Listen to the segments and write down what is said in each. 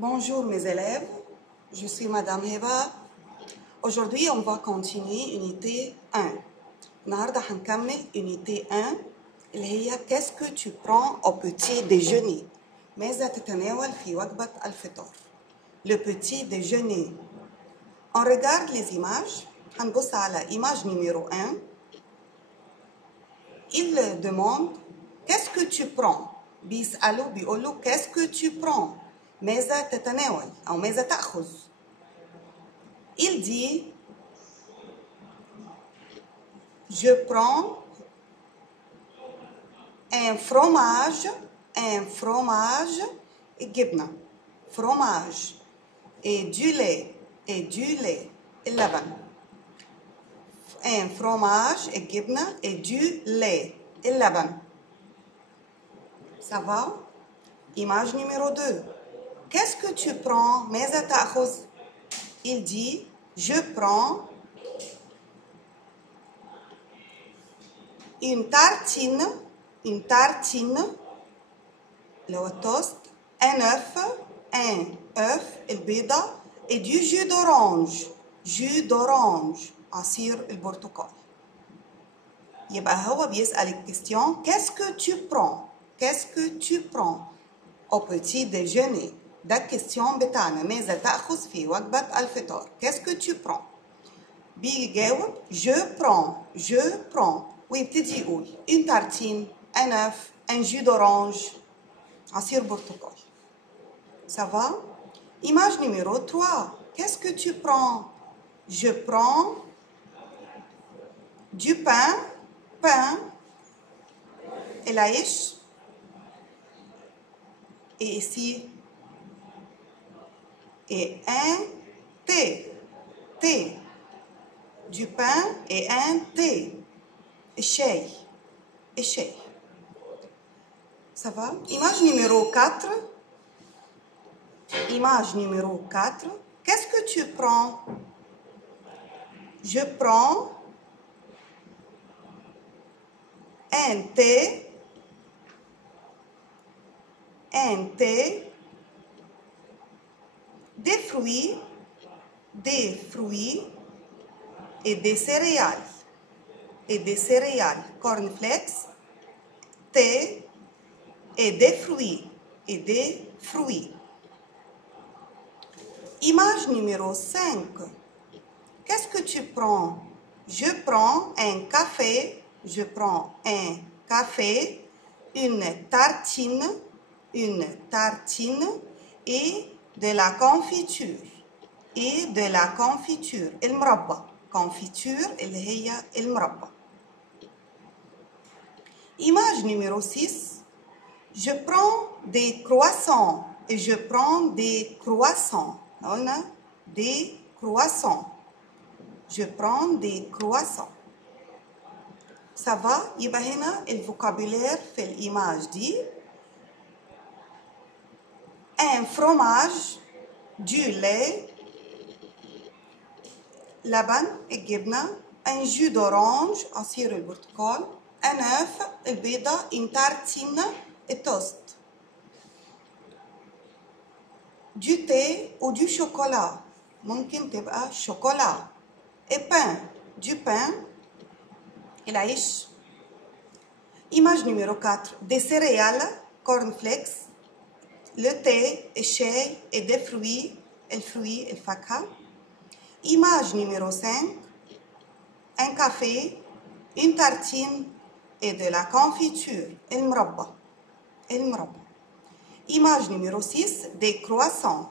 Bonjour mes élèves, je suis Madame Heba. Aujourd'hui, on va continuer unité 1. النهارده هنكمل unité 1 اللي هي qu'est-ce que tu prends au petit déjeuner؟ ماذا تتناول في وجبة الفطار؟ Le petit déjeuner. On regarde les images. هنبص على image numéro 1. Il demande qu'est-ce que tu prends؟ بيسأله بيقول له qu'est-ce que tu prends؟ ماذا تتناول أو ماذا تأخذ؟ Il dit je prends un fromage et جبنة fromage et du lait اللبن un fromage et جبنة et du lait اللبن. Ça va? Image numéro 2. Qu'est-ce que tu prends? ماذا تأخذ? Il dit je prends une tartine اللي هو التوست un œuf البيضة et du jus d'orange عصير البرتقال. يبقى هو بيسأل الكستيون qu'est-ce que tu prends au petit déjeuner؟ ده الكستيون بتاعنا ماذا تأخذ في وجبة الفطار؟ qu'est-ce que tu prends؟ بيجي يجاوب je prends ويبتدي يقول une tartine un œuf un jus d'orange عصير برتقال. Ça va? Image numéro 3. Qu'est-ce que tu prends? Je prends du pain العيش et ici et un thé du pain et un thé الشاي. Ça va? Image numéro 4. Qu'est-ce que tu prends? Je prends un thé des fruits et des céréales, cornflakes, thé et des fruits. Image numéro 5. Qu'est-ce que tu prends? Je prends un café, une tartine et de la confiture. المربى. confiture اللي هي المربى. Image numéro 6. Je prends des croissants et je prends des croissants. قلنا des croissants. Je prends des croissants. Ça va? يبقى هنا الفوكابولير في الإيماج دي un fromage, du lait, لبن الجبنة, un jus d'orange عصير البرتقال, un œuf البيضة, une tartine التوست, du thé ou du chocolat ممكن تبقى شوكولا, et pain du pain العيش. Image numéro 4. Des céréales, cornflakes, le thé, الشاي et des fruits, الفاكهة. Image numéro 5. Un café, une tartine et de la confiture, المربى. Image numéro 6. Des croissants.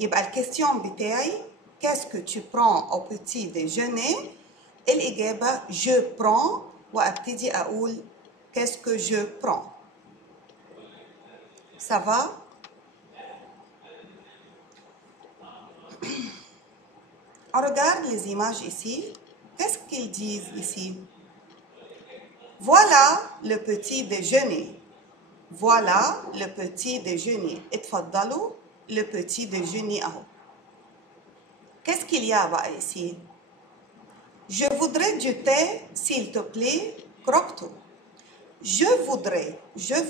يبقى الكستيون بتاعي qu'est-ce que tu prends au petit déjeuner؟ الإجابة je prends وأبتدي أقول qu'est-ce que je prends. Ça va? On regarde les images ici. Qu'est-ce qu'ils disent ici? Voilà le petit déjeuner. اتفضلوا le petit déjeuner أهو. Qu'est-ce qu'il y a بقى ici? Je voudrais du thé, s'il te plaît, croque-tout. je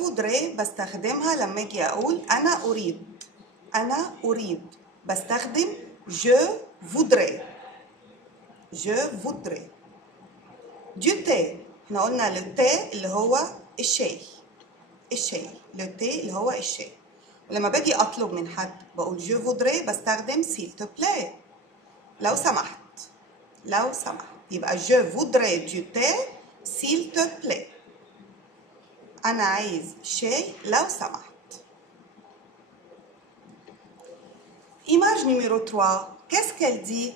voudrais بستخدمها لما اجي اقول انا اريد بستخدم je voudrais du thé. احنا قلنا le thé اللي هو الشاي le thé اللي هو الشاي. ولما باجي اطلب من حد بقول je voudrais بستخدم s'il te plaît لو سمحت يبقى je voudrais du thé s'il te plaît. انا عايز شاي لو سمحت. Image numéro 3. Qu'est-ce qu'elle dit?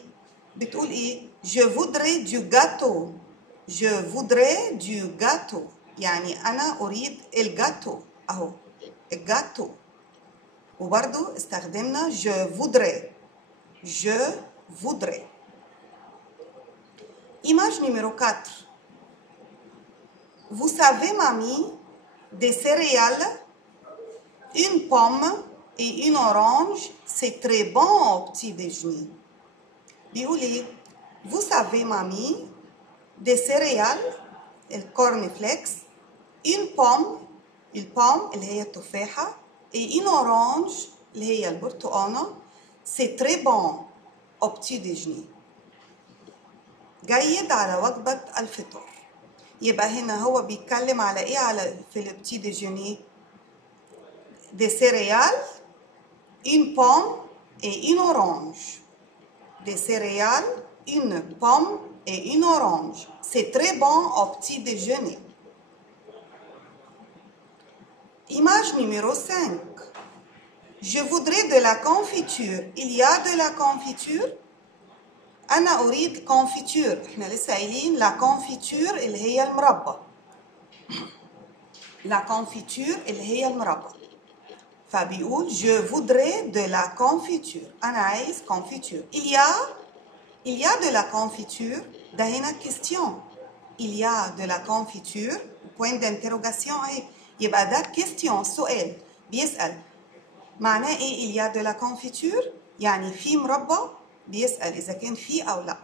بتقول ايه؟ Je voudrais du gâteau. Je voudrais du gâteau. يعني أنا أريد الجاتو. أهو الجاتو. وبرضو استخدمنا je voudrais. Image numéro 4. Vous savez, mamie, des céréales, une pomme et une orange, c'est très bon au petit déjeuner. بيقول ايه؟ Vous savez, mamie, des céréales, الكورن فليكس, une pomme اللي هي التفاحة, et une orange اللي هي البرتقانة, c'est très bon au petit déjeuner. جيد على وجبة الفطار. يبقى هنا هو بيتكلم على ايه في البتي ديجوني؟ des céréales, une pomme et une orange. Des céréales, une pomme et une orange. C'est très bon au petit déjeuner. Image numéro 5. Je voudrais de la confiture. Il y a de la confiture. أنا أريد confiture. إحنا لسه قايلين la confiture اللي هي المربى. La confiture اللي هي المربى. فبيقول je voudrais de la confiture. أنا عايز confiture. Il y a de la confiture. ده هنا question. Il y a de la confiture. point d'interrogation اهي. يبقى ده question سؤال بيسأل. معناه ايه il y a de la confiture؟ يعني في مربى بيسأل إذا كان في أو لا.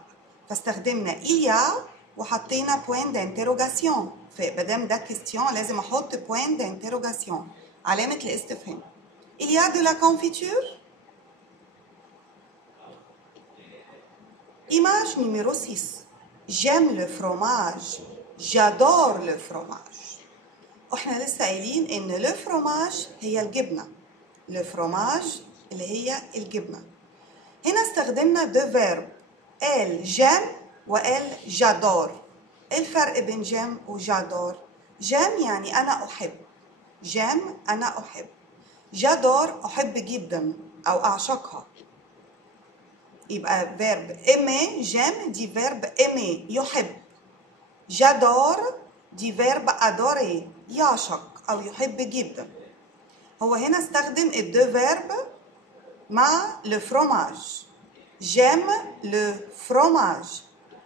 فاستخدمنا il y a وحطينا point d'interrogation. فمادام ده question لازم أحط point d'interrogation. علامة الاستفهام. Il y a de la confiture? Image numéro 6. J'aime le fromage. J'adore le fromage. واحنا لسه قايلين ان le fromage هي الجبنة. Le fromage اللي هي الجبنة. هنا استخدمنا deux verbes. Elle j'aime و elle j'adore. ايه الفرق بين j'aime و j'adore؟ j'aime يعني أنا أحب. j'aime أنا أحب. j'adore أحب جدا أو أعشقها. يبقى verbe aimer j'aime دي verbe aimer يحب. j'adore دي verbe adorer يعشق أو يحب جدا. هو هنا استخدم الدو verbe مع le fromage. j'aime le fromage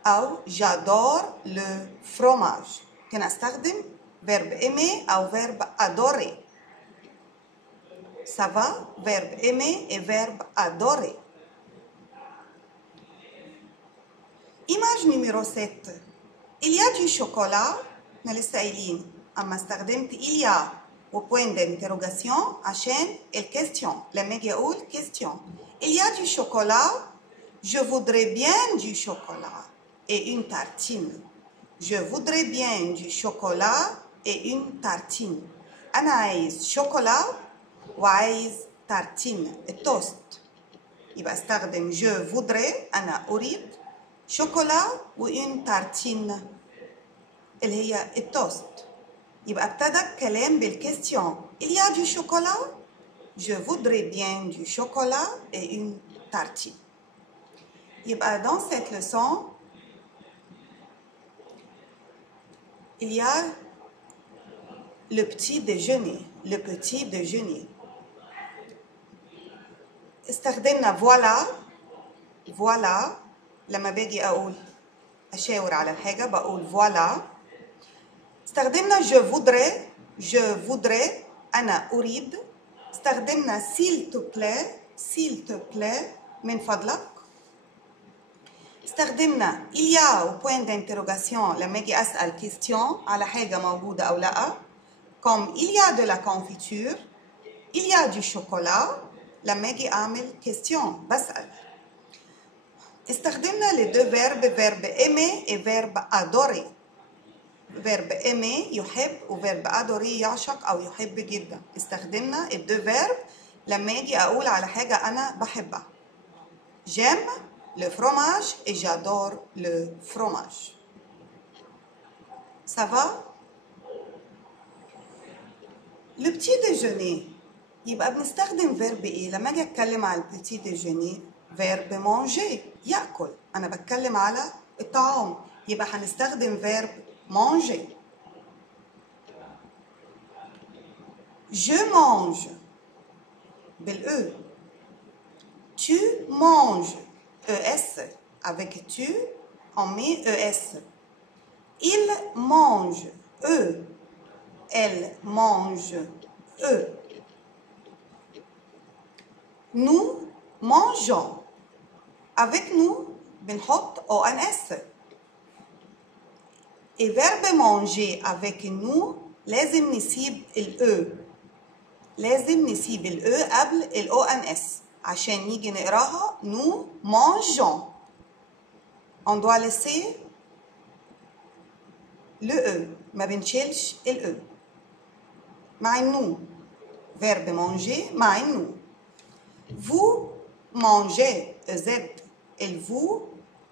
أو j'adore le fromage. هنا استخدم verbe aimer أو verbe adorer. Ça va? Verbe aimer et verbe adorer. Image numéro 7. Il y a du chocolat. احنا لسه قايلين اما استخدمت il y a وبوين d'interrogation عشان الكيستيون. لما اجي اقول question. Il y a du chocolat. Je voudrais bien du chocolat et une tartine. Je voudrais bien du chocolat et une tartine. انا عايز شوكولا وعايز تارتين التوست. يبقى استخدم je voudrais أنا أريد شوكولا وإن تارتين اللي هي التوست. يبقى ابتدى الكلام بالكيستيون. Il y a du chocolat. Je voudrais bien du chocolat et une tartine. يبقى dans cette leçon il y a le petit déjeuner. Le petit déjeuner. استخدمنا فوالا لما باجي اقول اشاور على الحاجه بقول فوالا. استخدمنا je voudrais انا اريد. استخدمنا s'il te plaît من فضلك. استخدمنا il y a و point d'interrogation لما اجي اسال question على حاجه موجوده او لا، comme il y a de la confiture، il y a du chocolat لما اجي اعمل question بسال. استخدمنا les deux verbes verbe aimer et verbe adorer. verbe aimer يحب و verbe adorer يعشق او يحب جدا. استخدمنا les deux verbes لما اجي اقول على حاجه انا بحبها. j'aime le fromage et j'adore le fromage. Ça va? Le petit déjeuner يبقى بنستخدم verbe ايه؟ لما اجي اتكلم على le petit déjeuner verbe manger ياكل. انا بتكلم على الطعام يبقى هنستخدم verbe manger. Je mange بالe. Tu manges ES. Avec tu, on met ES. Il mange E. Elle mange E. Nous mangeons. Avec nous, بنحط ONS. Et verbe manger avec nous لازم نسيب الE. لازم نسيب الE قبل الONS عشان نيجي نقراها nous mangeons. On doit laisser le E. ما بنشيلش الE. مع nous. Verbe manger مع nous. Vous mangez EZ. Et vous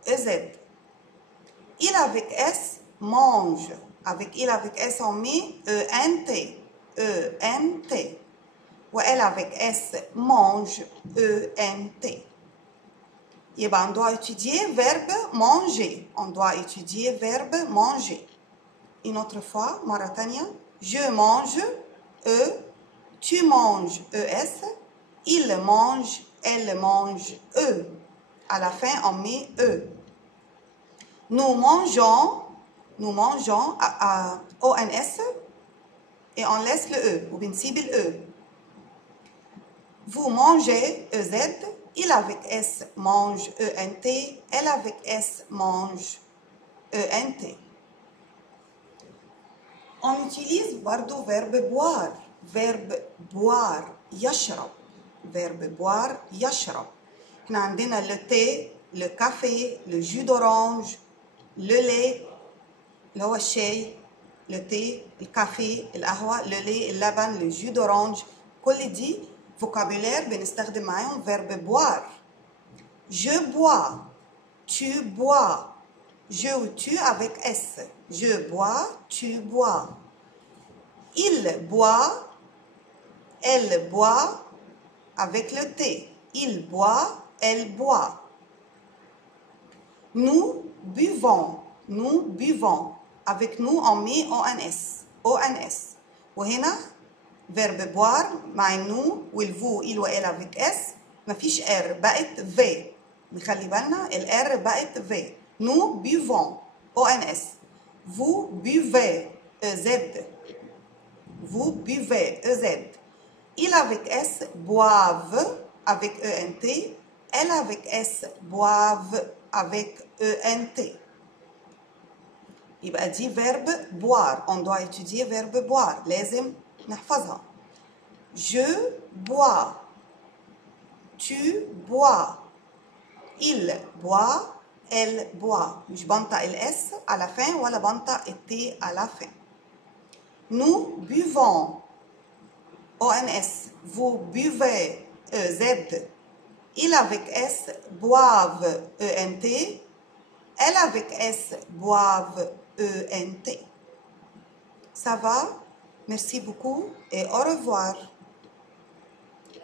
EZ. Il avec S mange. Avec il avec S on met ENT. ENT. Ou elle avec S mange ENT. يبقى on doit étudier verbe manger. On doit étudier verbe manger. Une autre fois, مرة تانية. Je mange E. Tu manges ES. Il mange. Elle mange E. À la fin, on met E. Nous mangeons. Nous mangeons ONS. Et on laisse le E. Ou بنسيب الE. Vous mangez EZ. Il avec S mange ENT. Elle avec S mange ENT. On utilise برضو verbe boire. Verbe boire يشرب. Verbe boire يشرب. احنا عندنا le thé, le café, le jus d'orange, le lait اللي هو الشاي, le thé, الكافي, القهوة, le lait, اللبن, le jus d'orange. كل دي vocabulaire بنستخدم معاهم verbe boire. Je bois. Tu bois. Je ou tu avec S. Je bois. Tu bois. Il boit. Elle boit. Avec le T. Il boit. Elle boit. Nous buvons. Nous buvons. Avec nous on met ONS. ONS. وهنا verbe boire مع nous والفو il و elle avec S مفيش R بقت V. نخلي بالنا ال R بقت V. Nous buvons ONS. Vous buvez EZ. Vous buvez EZ. Il avec S boivent avec ENT. Elle avec S boivent avec ENT. يبقى دي verbe boire. On doit étudier verbe boire. لازم نحفظها. Je bois. Tu bois. Il boit. Elle boit. مش بنطق الاس على fin ولا بنطق التي على fin. Nous buvons. ONS. Vous buvez EZ. Il avec S boivent ENT. Elle avec S boivent ENT. Ça va? Merci beaucoup et au revoir.